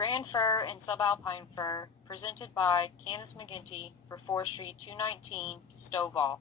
Grand Fir and Subalpine Fir, presented by Candice McGinty for Forestry 219, Stovall.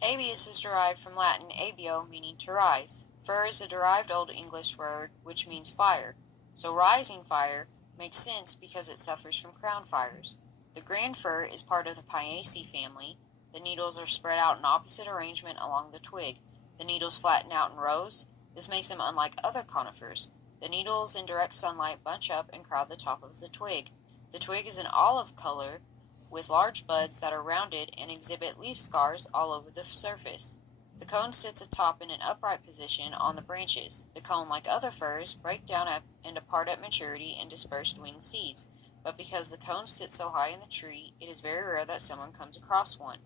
Abies is derived from Latin abio, meaning to rise. Fir is a derived Old English word which means fire, so rising fire makes sense because it suffers from crown fires. The Grand Fir is part of the Piaceae family. The needles are spread out in opposite arrangement along the twig. The needles flatten out in rows. This makes them unlike other conifers. The needles in direct sunlight bunch up and crowd the top of the twig. The twig is an olive color with large buds that are rounded and exhibit leaf scars all over the surface. The cone sits atop in an upright position on the branches. The cone, like other firs, break down and depart at maturity in dispersed winged seeds, but because the cones sit so high in the tree, it is very rare that someone comes across one.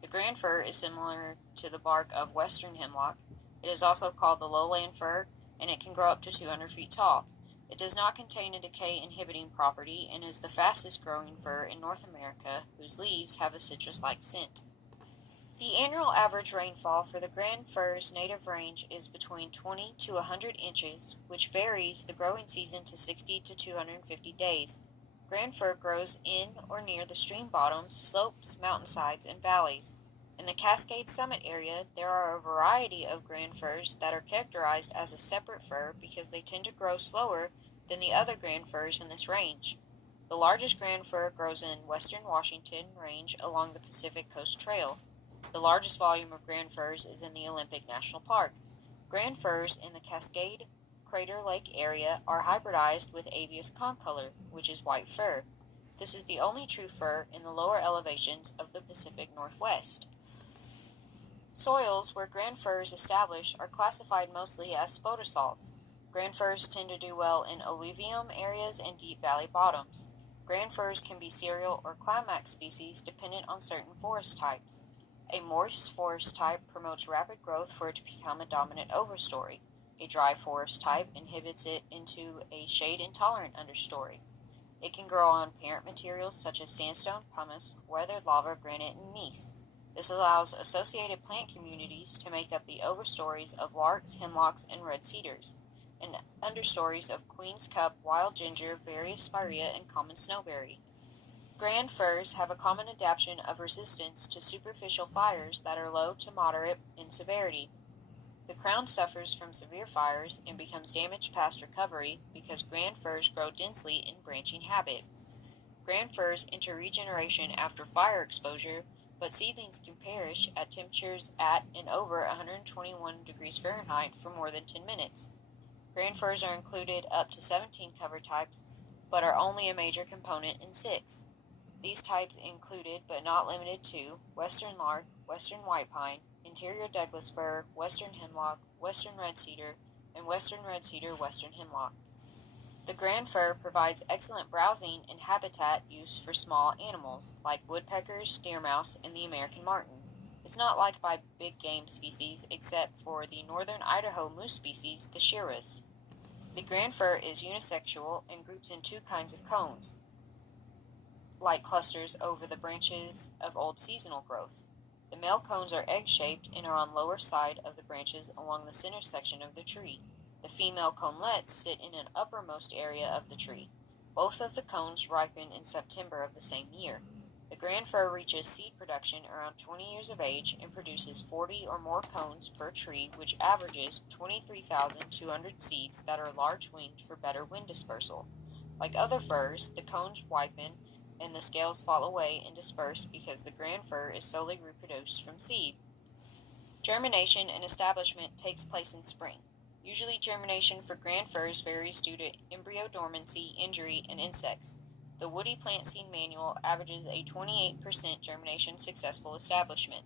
The Grand Fir is similar to the bark of western hemlock. It is also called the lowland fir, and it can grow up to 200 feet tall. It does not contain a decay-inhibiting property and is the fastest-growing fir in North America, whose leaves have a citrus-like scent. The annual average rainfall for the Grand Fir's native range is between 20 to 100 inches, which varies the growing season to 60 to 250 days. Grand Fir grows in or near the stream bottoms, slopes, mountainsides, and valleys. In the Cascade Summit area, there are a variety of Grand Firs that are characterized as a separate fir because they tend to grow slower than the other Grand Firs in this range. The largest Grand Fir grows in western Washington range along the Pacific Coast Trail. The largest volume of Grand Firs is in the Olympic National Park. Grand Firs in the Cascade Crater Lake area are hybridized with Abies concolor, which is white fir. This is the only true fir in the lower elevations of the Pacific Northwest. Soils where Grand Firs establish are classified mostly as spodosols. Grand Firs tend to do well in alluvium areas and deep valley bottoms. Grand Firs can be cereal or climax species dependent on certain forest types. A moist forest type promotes rapid growth for it to become a dominant overstory. A dry forest type inhibits it into a shade-intolerant understory. It can grow on parent materials such as sandstone, pumice, weathered lava, granite, and gneiss. This allows associated plant communities to make up the overstories of larks, hemlocks, and red cedars, and understories of Queen's Cup, wild ginger, various spirea, and common snowberry. Grand Firs have a common adaptation of resistance to superficial fires that are low to moderate in severity. The crown suffers from severe fires and becomes damaged past recovery because Grand Firs grow densely in branching habit. Grand Firs enter regeneration after fire exposure, but seedlings can perish at temperatures at and over 121 degrees Fahrenheit for more than 10 minutes. Grand Firs are included up to 17 cover types, but are only a major component in 6. These types included, but not limited to, western larch, western white pine, interior Douglas fir, western hemlock, western red cedar, and western red cedar, western hemlock. The Grand Fir provides excellent browsing and habitat use for small animals, like woodpeckers, deer mouse, and the American marten. It's not liked by big game species except for the northern Idaho moose species, the sciurus. The Grand Fir is unisexual and groups in 2 kinds of cones, like clusters over the branches of old seasonal growth. The male cones are egg-shaped and are on lower side of the branches along the center section of the tree. The female conelets sit in an uppermost area of the tree. Both of the cones ripen in September of the same year. The Grand Fir reaches seed production around 20 years of age and produces 40 or more cones per tree, which averages 23,200 seeds that are large-winged for better wind dispersal. Like other firs, the cones ripen and the scales fall away and disperse because the Grand Fir is solely reproduced from seed. Germination and establishment takes place in spring. Usually germination for Grand Firs varies due to embryo dormancy, injury, and insects. The Woody Plant Seed Manual averages a 28% germination successful establishment.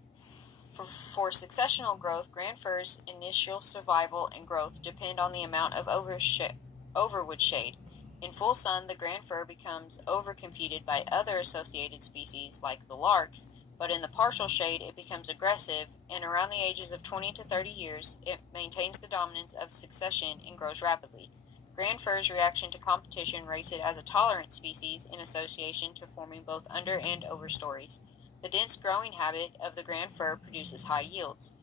For successional growth, Grand Firs' initial survival and growth depend on the amount of overwood shade. In full sun, the Grand Fir becomes overcompeted by other associated species like the larks, but in the partial shade it becomes aggressive, and around the ages of 20 to 30 years, it maintains the dominance of succession and grows rapidly. Grand Fir's reaction to competition rates it as a tolerant species in association to forming both under and overstories. The dense growing habit of the Grand Fir produces high yields.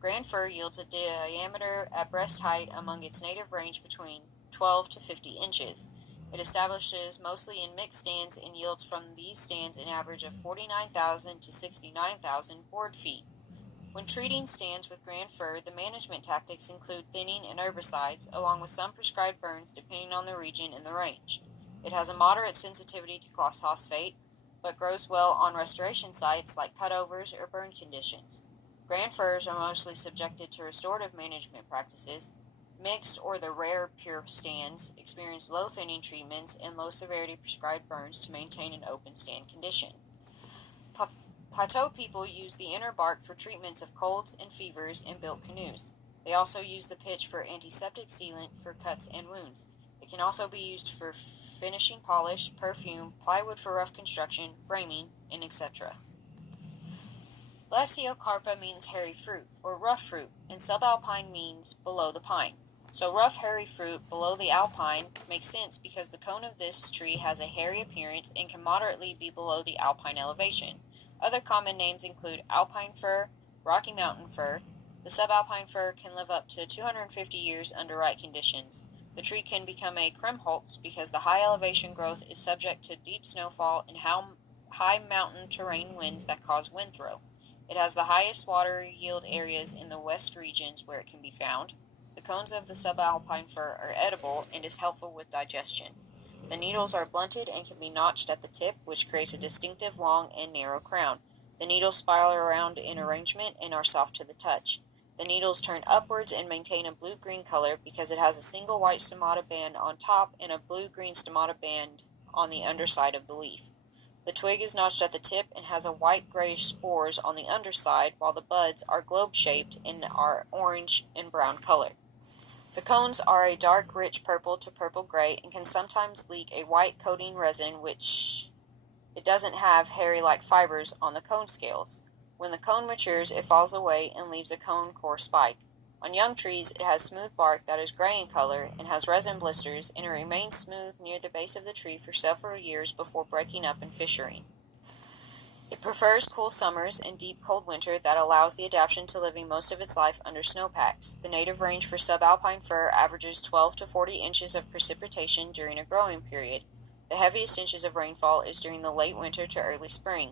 Grand Fir yields a diameter at breast height among its native range between 12 to 50 inches. It establishes mostly in mixed stands and yields from these stands an average of 49,000 to 69,000 board feet. When treating stands with grand fir, the management tactics include thinning and herbicides, along with some prescribed burns depending on the region and the range. It has a moderate sensitivity to glyphosate, but grows well on restoration sites like cutovers or burn conditions. Grand firs are mostly subjected to restorative management practices. Mixed or the rare pure stands experience low thinning treatments and low severity prescribed burns to maintain an open stand condition. Plateau people use the inner bark for treatments of colds and fevers and built canoes. They also use the pitch for antiseptic sealant for cuts and wounds. It can also be used for finishing polish, perfume, plywood for rough construction, framing, and etc. Lasiocarpa means hairy fruit, or rough fruit, and subalpine means below the pine. So rough hairy fruit below the alpine makes sense because the cone of this tree has a hairy appearance and can moderately be below the alpine elevation. Other common names include alpine fir, Rocky Mountain fir. The subalpine fir can live up to 250 years under right conditions. The tree can become a Kremholtz because the high elevation growth is subject to deep snowfall and high mountain terrain winds that cause wind throw. It has the highest water yield areas in the west regions where it can be found. The cones of the subalpine fir are edible and is helpful with digestion. The needles are blunted and can be notched at the tip, which creates a distinctive long and narrow crown. The needles spiral around in arrangement and are soft to the touch. The needles turn upwards and maintain a blue-green color because it has a single white stomata band on top and a blue-green stomata band on the underside of the leaf. The twig is notched at the tip and has a white-grayish spores on the underside, while the buds are globe-shaped and are orange and brown color. The cones are a dark, rich purple to purple-gray and can sometimes leak a white coating resin, which it doesn't have hairy-like fibers on the cone scales. When the cone matures, it falls away and leaves a cone core spike. On young trees, it has smooth bark that is gray in color and has resin blisters, and it remains smooth near the base of the tree for several years before breaking up and fissuring. It prefers cool summers and deep cold winter that allows the adaptation to living most of its life under snowpacks. The native range for subalpine fir averages 12 to 40 inches of precipitation during a growing period. The heaviest inches of rainfall is during the late winter to early spring.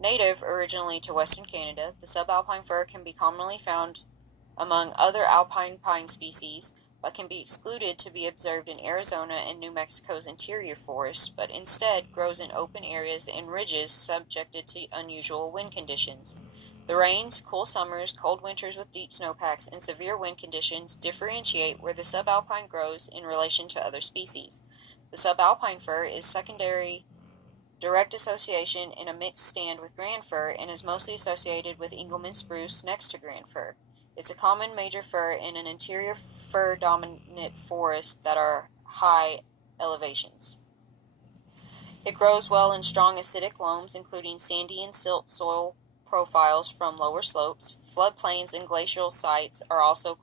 Native originally to western Canada, the subalpine fir can be commonly found among other alpine pine species, but can be excluded to be observed in Arizona and New Mexico's interior forests, but instead grows in open areas and ridges subjected to unusual wind conditions. The rains, cool summers, cold winters with deep snowpacks, and severe wind conditions differentiate where the subalpine grows in relation to other species. The subalpine fir is secondary direct association in a mixed stand with grand fir and is mostly associated with Engelmann spruce next to grand fir. It's a common major fir in an interior fir-dominant forest that are high elevations. It grows well in strong acidic loams, including sandy and silt soil profiles from lower slopes. Floodplains and glacial sites are also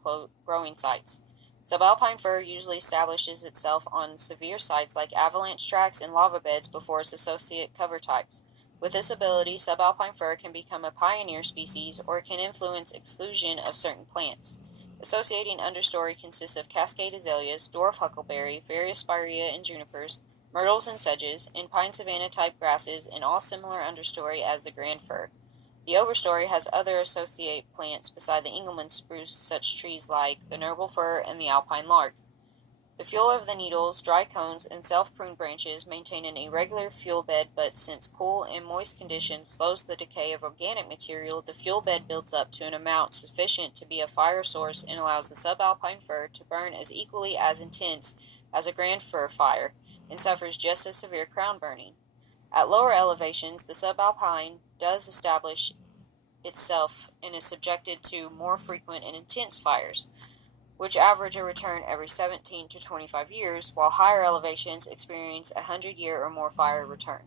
growing sites. Subalpine fir usually establishes itself on severe sites like avalanche tracts and lava beds before its associate cover types. With this ability, subalpine fir can become a pioneer species or can influence exclusion of certain plants. Associating understory consists of cascade azaleas, dwarf huckleberry, various spirea and junipers, myrtles and sedges, and pine savanna type grasses, and all similar understory as the grand fir. The overstory has other associate plants beside the Engelmann spruce, such trees like the Noble fir and the alpine larch. The fuel of the needles, dry cones, and self-pruned branches maintain an irregular fuel bed, but since cool and moist conditions slows the decay of organic material, the fuel bed builds up to an amount sufficient to be a fire source and allows the subalpine fir to burn as equally as intense as a grand fir fire, and suffers just as severe crown burning. At lower elevations, the subalpine does establish itself and is subjected to more frequent and intense fires, which average a return every 17 to 25 years, while higher elevations experience a 100-year or more fire return.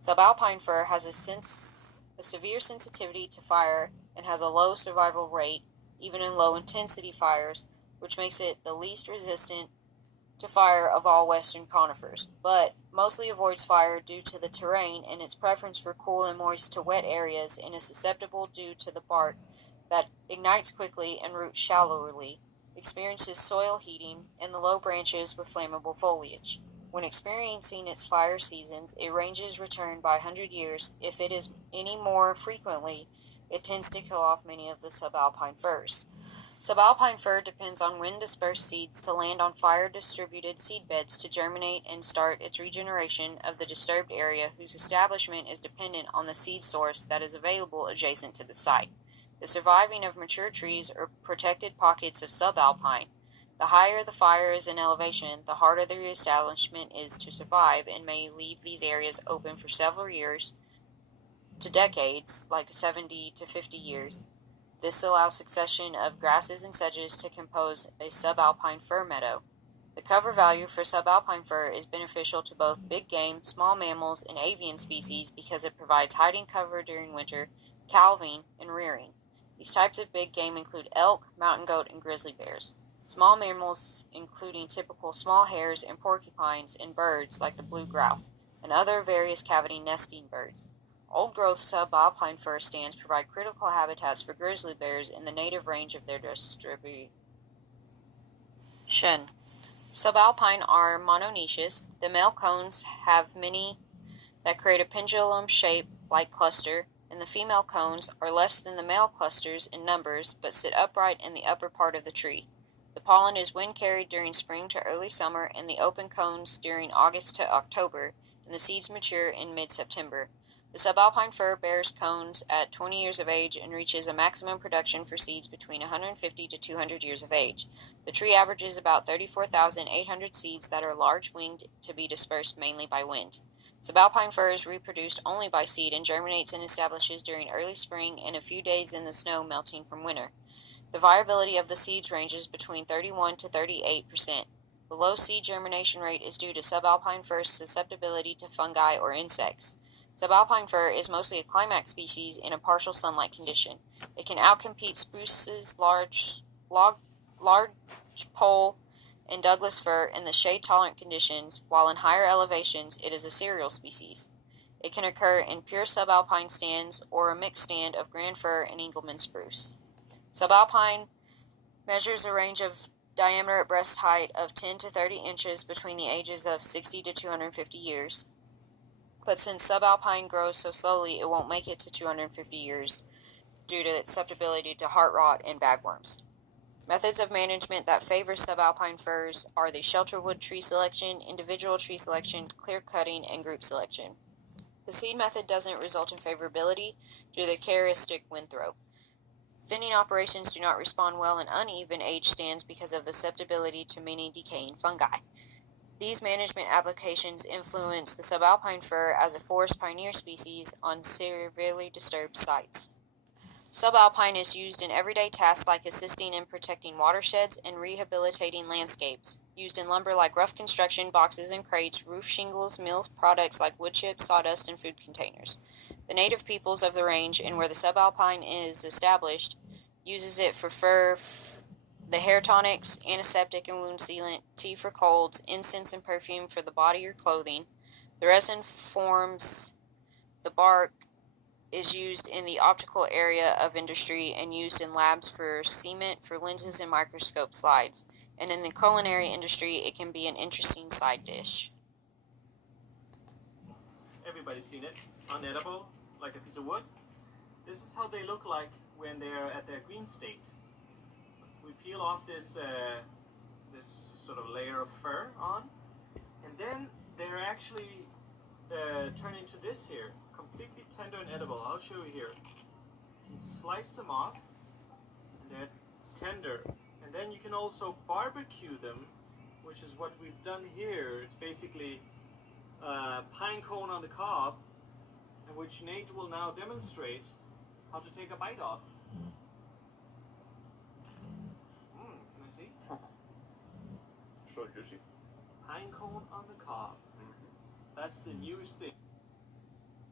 Subalpine fir has a severe sensitivity to fire and has a low survival rate, even in low-intensity fires, which makes it the least resistant to fire of all western conifers, but mostly avoids fire due to the terrain and its preference for cool and moist to wet areas, and is susceptible due to the bark that ignites quickly and roots shallowly, experiences soil heating, and the low branches with flammable foliage. When experiencing its fire seasons, it ranges return by 100 years. If it is any more frequently, it tends to kill off many of the subalpine firs. Subalpine fir depends on wind-dispersed seeds to land on fire-distributed seedbeds to germinate and start its regeneration of the disturbed area whose establishment is dependent on the seed source that is available adjacent to the site. The surviving of mature trees or protected pockets of subalpine. The higher the fire is in elevation, the harder the reestablishment is to survive and may leave these areas open for several years to decades, like 70 to 50 years. This allows succession of grasses and sedges to compose a subalpine fir meadow. The cover value for subalpine fir is beneficial to both big game, small mammals, and avian species because it provides hiding cover during winter, calving, and rearing. These types of big game include elk, mountain goat, and grizzly bears. Small mammals, including typical small hares and porcupines, and birds like the blue grouse, and other various cavity nesting birds. Old-growth subalpine fir stands provide critical habitats for grizzly bears in the native range of their distribution. Subalpine are monoecious. The male cones have many that create a pendulum-shape-like cluster, and the female cones are less than the male clusters in numbers, but sit upright in the upper part of the tree. The pollen is wind-carried during spring to early summer, and the open cones during August to October, and the seeds mature in mid-September. The subalpine fir bears cones at 20 years of age and reaches a maximum production for seeds between 150 to 200 years of age. The tree averages about 34,800 seeds that are large-winged to be dispersed mainly by wind. Subalpine fir is reproduced only by seed and germinates and establishes during early spring and a few days in the snow melting from winter. The viability of the seeds ranges between 31 to 38%. The low seed germination rate is due to subalpine fir's susceptibility to fungi or insects. Subalpine fir is mostly a climax species in a partial sunlight condition. It can outcompete spruces, lodgepole, and Douglas fir in the shade-tolerant conditions, while in higher elevations it is a cereal species. It can occur in pure subalpine stands or a mixed stand of grand fir and Engelmann spruce. Subalpine measures a range of diameter at breast height of 10 to 30 inches between the ages of 60 to 250 years. But since subalpine grows so slowly, it won't make it to 250 years due to its susceptibility to heart rot and bagworms. Methods of management that favor subalpine firs are the shelterwood tree selection, individual tree selection, clear cutting, and group selection. The seed method doesn't result in favorability due to the characteristic wind throw. Thinning operations do not respond well in uneven age stands because of the susceptibility to many decaying fungi. These management applications influence the subalpine fir as a forest pioneer species on severely disturbed sites. Subalpine is used in everyday tasks like assisting in protecting watersheds and rehabilitating landscapes, used in lumber like rough construction, boxes and crates, roof shingles, mill products like wood chips, sawdust, and food containers. The native peoples of the range and where the subalpine is established uses it for fur, the hair tonics, antiseptic and wound sealant, tea for colds, incense and perfume for the body or clothing. The resin forms the bark is used in the optical area of industry and used in labs for cement, for lenses and microscope slides. And in the culinary industry, it can be an interesting side dish. Everybody's seen it. Unedible, like a piece of wood. This is how they look like when they're at their green state. We peel off this sort of layer of fur on, and then they're actually turn into this here, completely tender and edible. I'll show you here. You slice them off, and they're tender. And then you can also barbecue them, which is what we've done here. It's basically a pine cone on the cob, and which Nate will now demonstrate how to take a bite off. Can I see? So juicy. Pine cone on the cob. That's the newest thing.